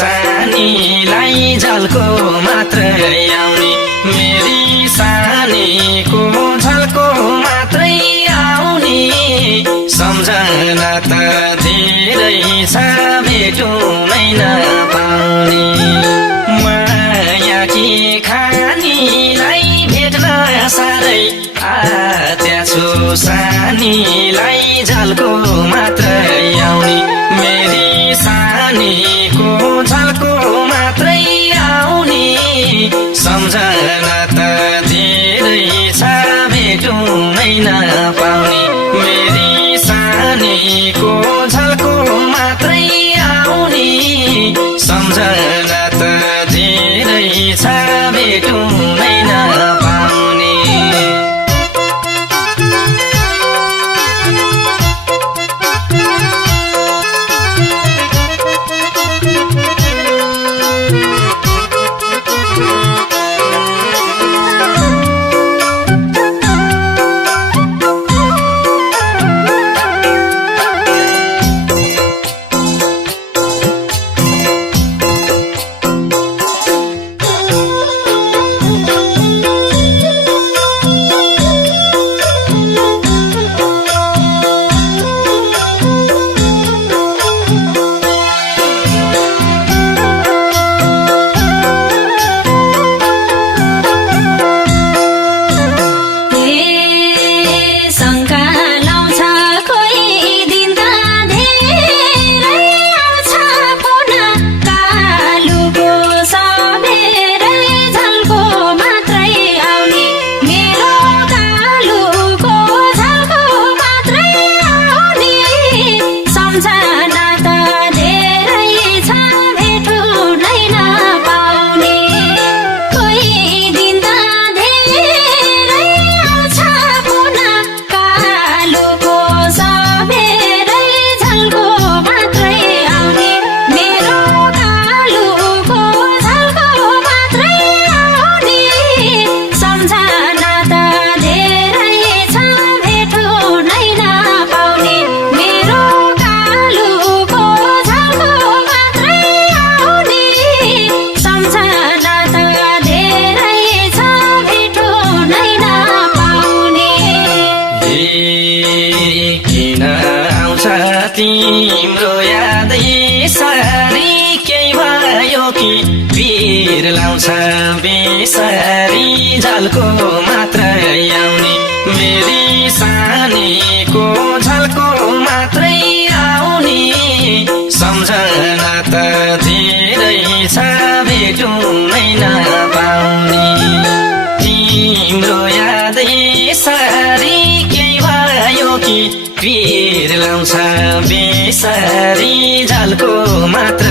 सानीलाई झल्को मात्रै आउने मेरी सानीको झल्को मात्रै आउने सम्झना त धेरै छ भेटुमै नपाउने मायाकी खानीलाई भेट्न साह्रै आत्या छु सानीलाई झल्को मात्रै आउने मेरी सानीको झल्को मात्रै आउने सम्झना त धेरै छ भेटुमै नपाउने मेरी सानीको झल्को मात्रै आउने सम्झना त धेरै छ भेटुमै नपाउने तिम्रो याद यसरी केही भयो कि पीर लाउँछ बेसरी झल्को मात्रै आउने मेरी सानीको झल्को मात्रै आउने सम्झना त धेरै छ भेटुमै नपाउने तिम्रो याद यसरी केही भयो कि पीर लाउँछ बेसरी झल्को मात्र